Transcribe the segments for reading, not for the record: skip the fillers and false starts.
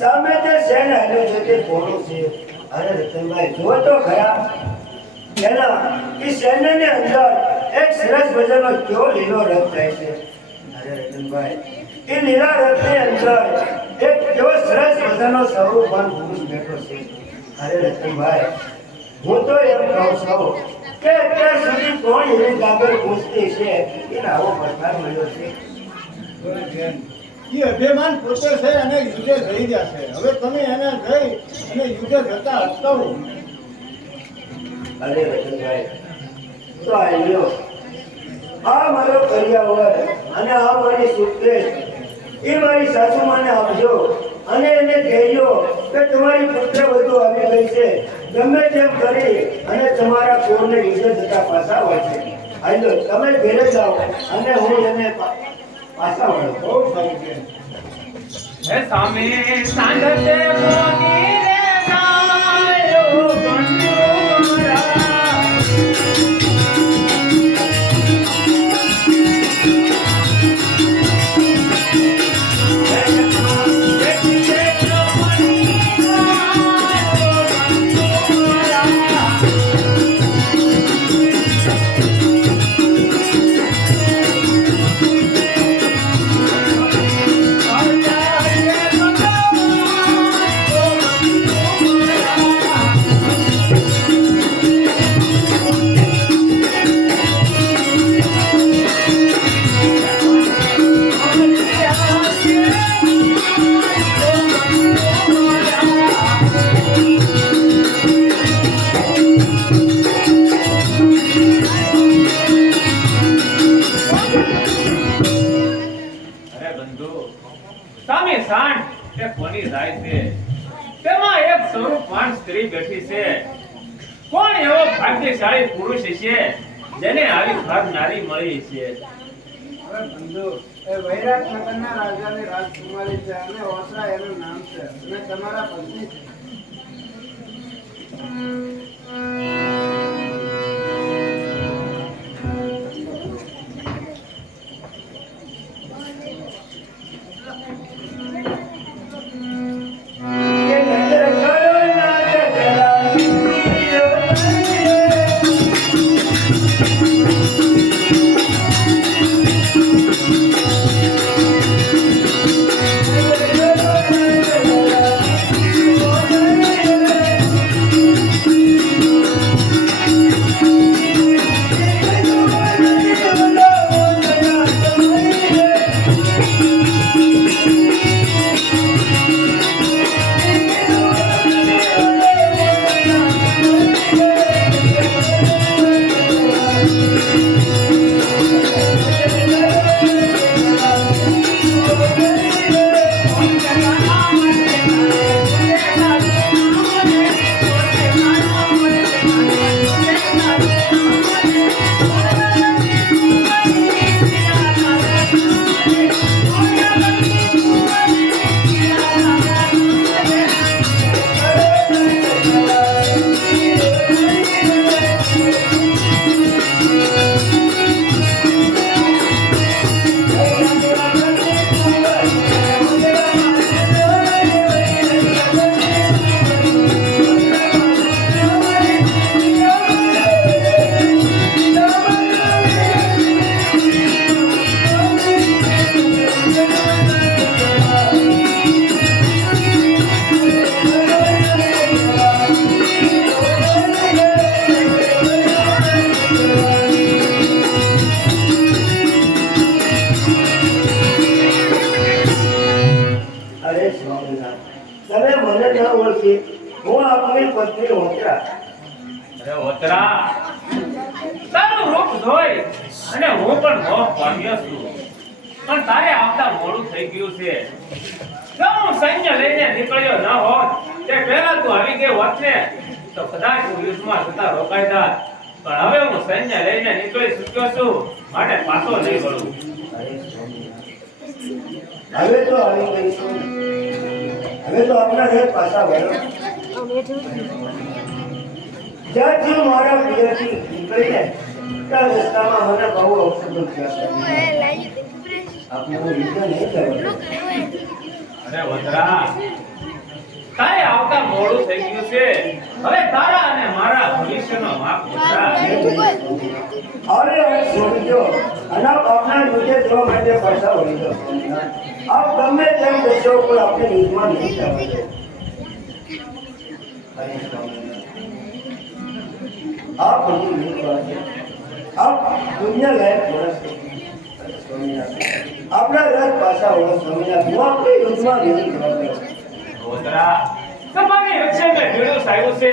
સામે જે શેન આવ્યો છે તે કોનું છે? અરે રતનભાઈ જો તો ખરા એના એ શેનની અંદર એક સરસ મજાનો કેવો લીલો રથ થાય છે. અરે રતનભાઈ એ લીલા રથની અંદર એક કેવો સરસ મજાનો સ્વરૂપવાન પુરુષ બેઠો છે. અરે રતનભાઈ હું તો એમ કહું છું કે અત્યાર સુધી કોણ એની કાગળ પૂછતી છે એને આવો પડકાર મળ્યો છે. એ અભિમાન પોતે છે અને યુદ્ધે થઈ જશે. હવે તમે એને જઈ અને યુદ્ધે જતા અટકાવો. અરે રતનભાઈ તો આવ્યો આ મારો કરિયાવર અને આ મારી સુટકેસ એ મારી સાસુમાને આપજો અને એને કહેજો કે તમારી પુત્ર વધુ આવી ગઈ છે, ગમે તેમ કરી અને તમારા કોરને યુદ્ધે જતા પાછા હોય છે. આજો તમે ઘરે જાઓ અને હું એને પાછા વળો. બહુ સારું છે. હે સામે સાંડતે મોની રે નાયો બંધુરા કોણ એવો ભાગ્યશાળી પુરુષ છે જેને આવી ભાગ નારી મળી છે? હવે બંધુ એ વૈરાટ નગરના રાજાની રાજકુમારી છે અને ઓસરા એનું નામ છે અને તમારા પત્ની છે. હું આપની પત્ની ઓતરા. અરે ઓતરા તારું રૂપ જોઈ અને હું પણ મોહ પામ્યો છું, પણ તારે આવતા મોડું થઈ ગયું છે. જો હું સૈન્ય લઈને નીકળ્યો ન હોત તે પહેલા તું આવી ગઈ હોત ને તો કદાચ હું યુદ્ધમાં જતા રોકાઈ જાત, પણ હવે હું સૈન્ય લઈને નીકળી ચૂક્યો છું માટે પાછો નહીં વળું. હવે તો આવી ગઈ છું, હવે તો આપણા ઘરે પાછા વળો. જ્યાંથી મારા પિયરથી નીકળીને ત્યાં રસ્તામાં મને બહુ અવસરો થયા. આપણે યુદ્ધ નહીં કરવાનું. અરે વતરા, તારે આવતા મોડું થઈ ગયું છે. હવે તારા અને મારા ભવિષ્યનો માપ વતરા. અરે હવે છોડી દો અને આપના નીચે જવા માટે પાછા વળી દો. આપ ગમે તેમ દેશો પણ આપણે યુદ્ધમાં નહીં જવા દો. આપ બધું નહીં કરવા દો. આપ દુનિયા લાયક માણસ છો. આપણા રથ પાછા વળો સ્વામિનારાયણ. હું આપણે યુદ્ધમાં નહીં જવા દો. વતરા, તમારી વચ્ચે મેં ભેળું સાયું છે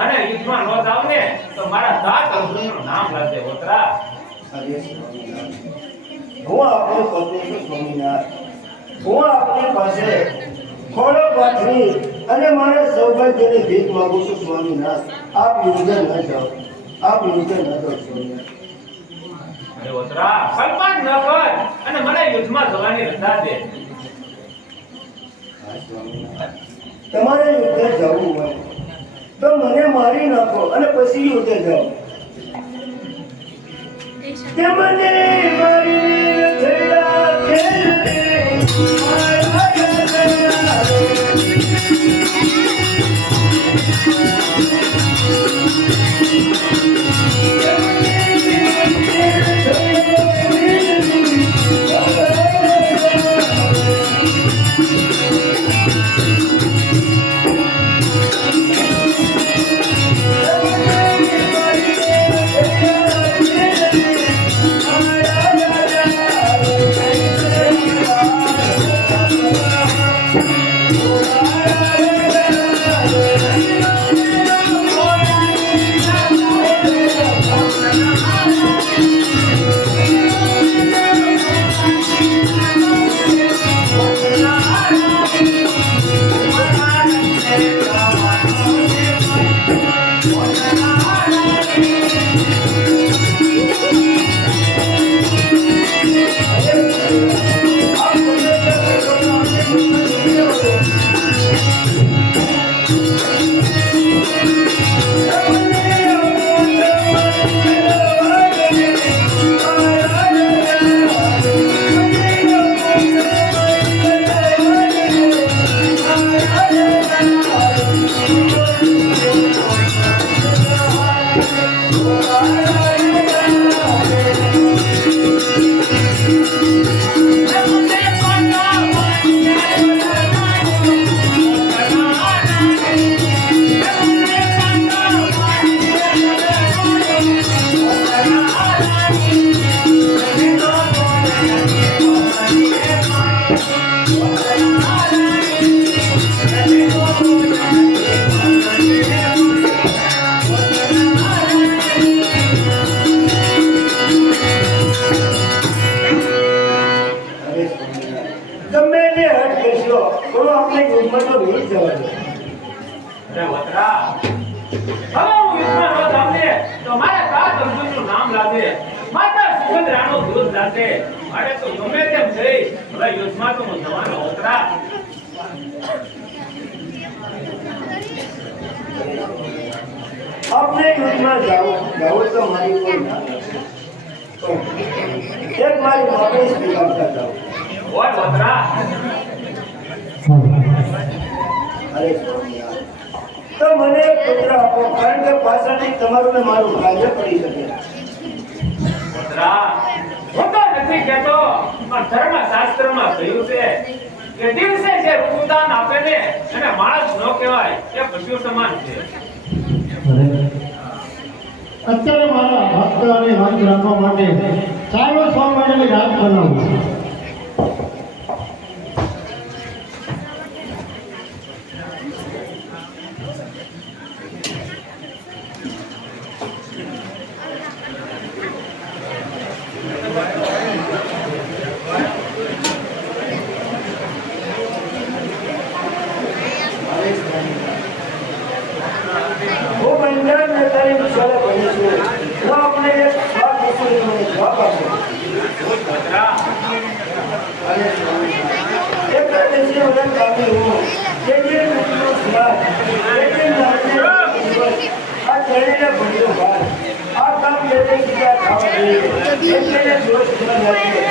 અને યુદ્ધમાં ન જાવ ને તો મારા સાત અર્જુનનું નામ લાગે વતરા. અરે સ્વામિનારાયણ, હું આપનો પત્ની છું સ્વામિનારાયણ. હું આપની પાસે ખોળો પાથરી અને મારા સૌભાગ્યની ભીખ માંગુ છું સ્વામિનારાયણ. આપ યુદ્ધ ન જાઓ. આપ યુદ્ધ ન જાઓ સ્વામિનારાયણ. અરે વતરા, કલ્પના ન કર અને મને યુદ્ધમાં જવાની રજા દે. હા સ્વામિનારાયણ, તમારે યુદ્ધ જવું હોય તો મને મારી નાખો અને પછી યુદ્ધ જાઓ. કે મને મારી થયા ખેલતે મારા ગગના રે. આપને યુદ્ધમાં જાઓ તો મારી કોઈ ના એક મારી માપે સ્વીકારતા જાઓ. અરે તો મને એક પુત્ર આપો, કારણ કે પાછળથી તમારું ને મારું કાર્ય કરી શકે. હું તો નથી કહેતો, પણ ધર્મશાસ્ત્રમાં કહ્યું છે કે દિવસે જે રૂપદાન આપે ને એને માણસ ન કહેવાય, એ પશુ સમાન છે. અત્યારે મારા ભક્ત અને વાત રાખવા માટે ચાલો 6 મહિનાની રાત બનાવું. હું બંધારણ નેતાની વિશાળે બની છું. હું આપણે એક વાત પૂછું મને જવાબ આપો. અને એકાદશી વગર કાપી હું જે મિત્રો સ્વાદ જે આ ચડીને ભણ્યો ભાર આ કામ લેતે સીધા ખાવા જોઈએ એટલે જોશ ન લાગે.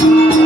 છે